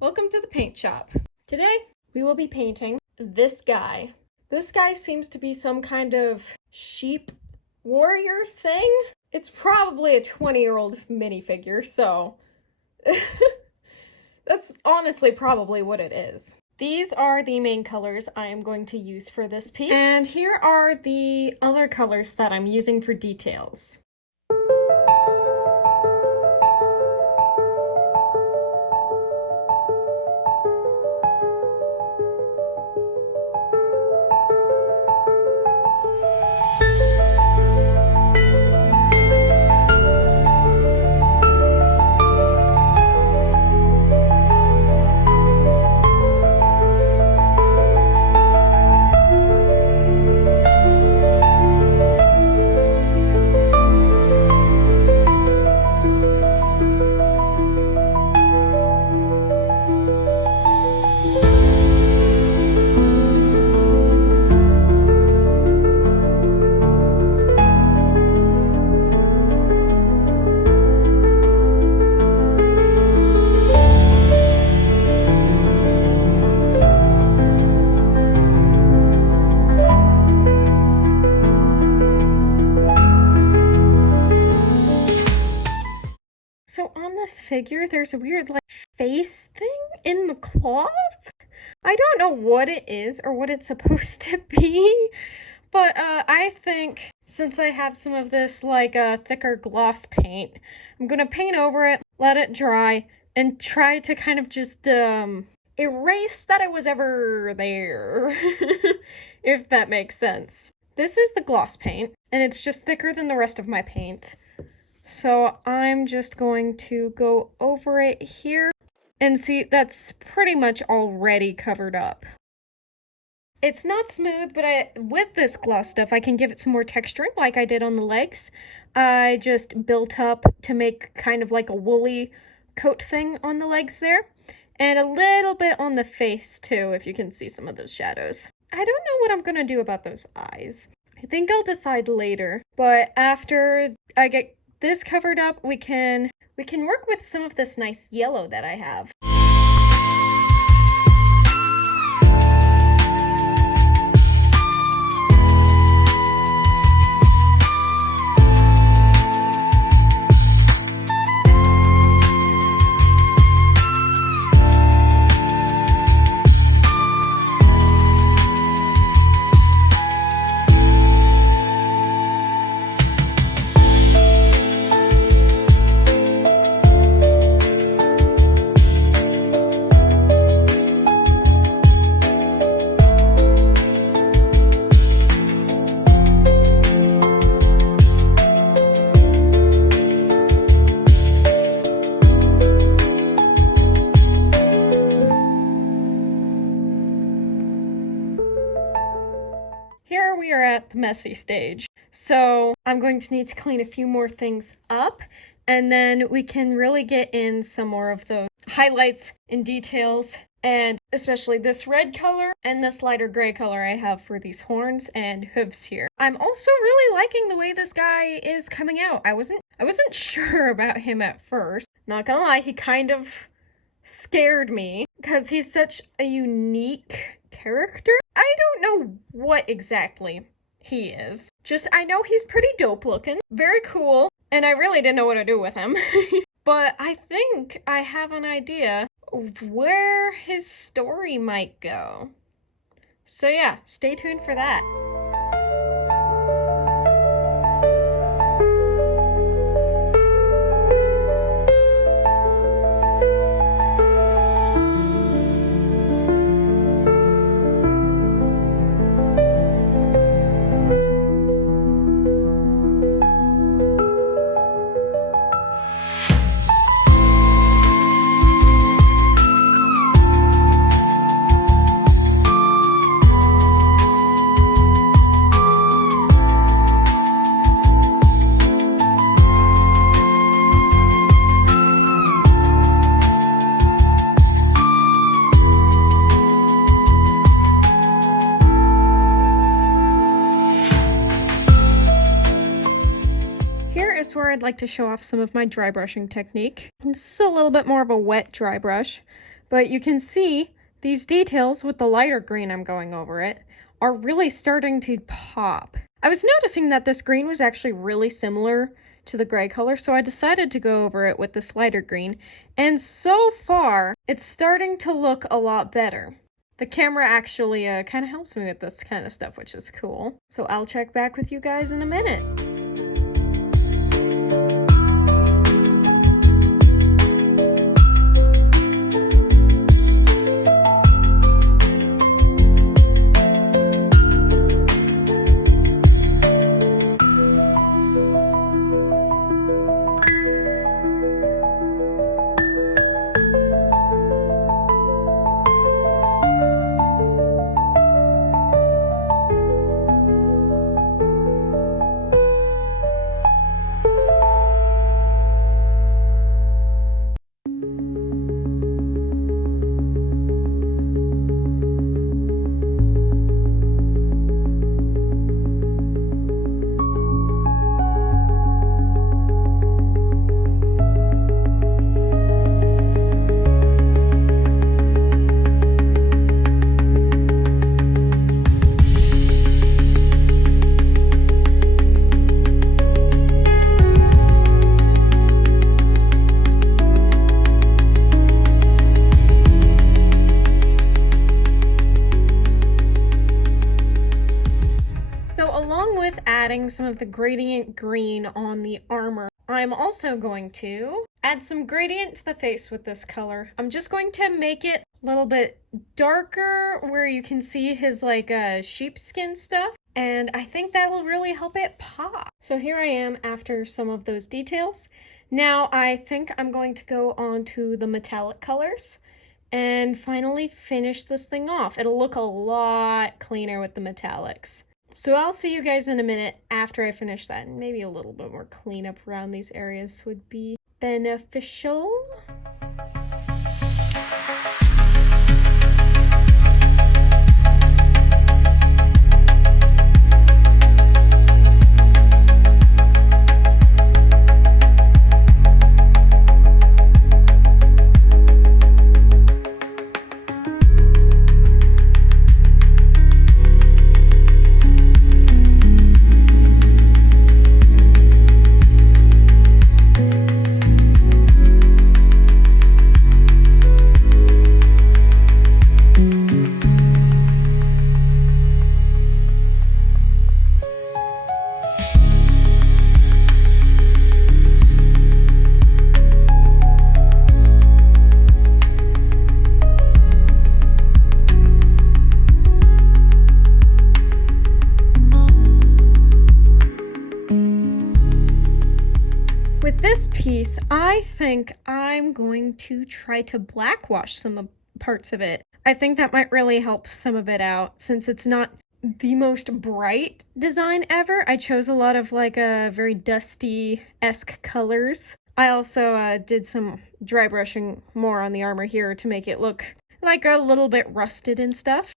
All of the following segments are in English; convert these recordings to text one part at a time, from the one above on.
Welcome to the paint shop. Today, we will be painting this guy. This guy seems to be some kind of sheep warrior thing. It's probably a 20-year-old minifigure, so that's honestly probably what it is. These are the main colors I am going to use for this piece. And here are the other colors that I'm using for details. So on this figure, there's a weird like face thing in the cloth. I don't know what it is or what it's supposed to be, but I think since I have some of this like thicker gloss paint, I'm gonna paint over it, let it dry, and try to kind of just erase that it was ever there, if that makes sense. This is the gloss paint, and it's just thicker than the rest of my paint. So I'm just going to go over it here and see that's pretty much already covered up. It's not smooth, but with this gloss stuff, I can give it some more texturing like I did on the legs. I just built up to make kind of like a woolly coat thing on the legs there. And a little bit on the face too, if you can see some of those shadows. I don't know what I'm gonna do about those eyes. I think I'll decide later, but after I get this covered up, we can work with some of this nice yellow that I have. Here we are at the messy stage. So I'm going to need to clean a few more things up, and then we can really get in some more of those highlights and details, and especially this red color and this lighter gray color I have for these horns and hooves here. I'm also really liking the way this guy is coming out. I wasn't sure about him at first. Not gonna lie, he kind of scared me because he's such a unique character. I don't know what exactly he is. Just, I know he's pretty dope looking, very cool, and I really didn't know what to do with him. But I think I have an idea of where his story might go. So yeah, stay tuned for that. Where I'd like to show off some of my dry brushing technique. This is a little bit more of a wet dry brush, But you can see these details with the lighter green I'm going over it are really starting to pop. I was noticing that this green was actually really similar to the gray color, so I decided to go over it with this lighter green, and so far it's starting to look a lot better. The camera actually kind of helps me with this kind of stuff, which is cool. So I'll check back with you guys in a minute. Adding some of the gradient green on the armor, I'm also going to add some gradient to the face with this color. I'm just going to make it a little bit darker where you can see his like sheepskin stuff, and I think that will really help it pop. So here I am after some of those details. Now I think I'm going to go on to the metallic colors and finally finish this thing off. It'll look a lot cleaner with the metallics. So I'll see you guys in a minute after I finish that, and maybe a little bit more cleanup around these areas would be beneficial. This piece, I think I'm going to try to blackwash some parts of it. I think that might really help some of it out, since it's not the most bright design ever. I chose a lot of like a very dusty-esque colors. I also did some dry brushing more on the armor here to make it look like a little bit rusted and stuff.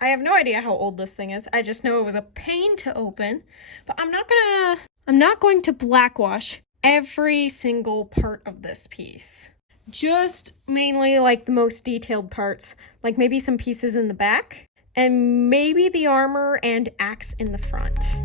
I have no idea how old this thing is. I just know it was a pain to open, but I'm not going to blackwash every single part of this piece. Just mainly like the most detailed parts, like maybe some pieces in the back, and maybe the armor and axe in the front.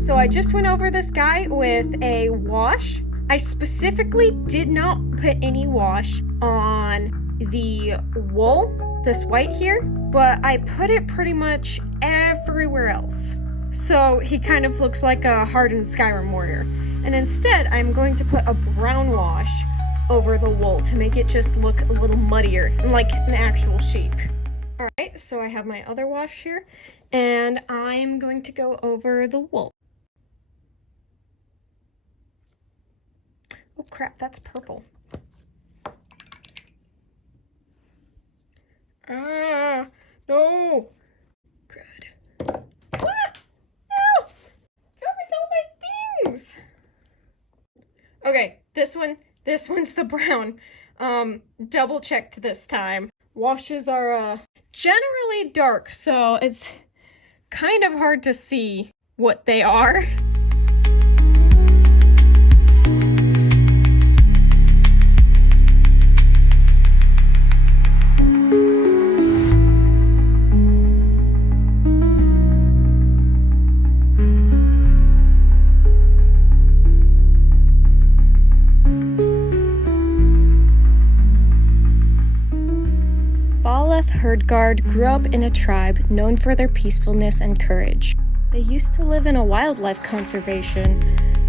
So I just went over this guy with a wash. I specifically did not put any wash on the wool, this white here, but I put it pretty much everywhere else. So he kind of looks like a hardened Skyrim mortar. And instead, I'm going to put a brown wash over the wool to make it just look a little muddier and like an actual sheep. All right, so I have my other wash here, and I'm going to go over the wool. Oh crap, that's purple. Ah, no. Good. Ah, no! Got me all my things! Okay, this This one's the brown. Double checked this time. Washes are generally dark, so it's kind of hard to see what they are. Baleth Herdgard grew up in a tribe known for their peacefulness and courage. They used to live in a wildlife conservation,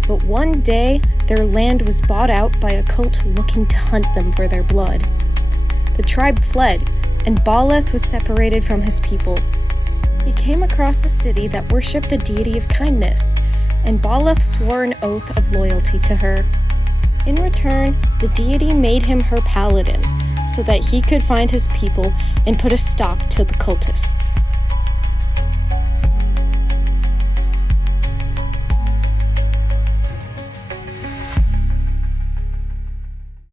but one day their land was bought out by a cult looking to hunt them for their blood. The tribe fled, and Baleth was separated from his people. He came across a city that worshipped a deity of kindness, and Baleth swore an oath of loyalty to her. In return, the deity made him her paladin, so that he could find his people and put a stop to the cultists.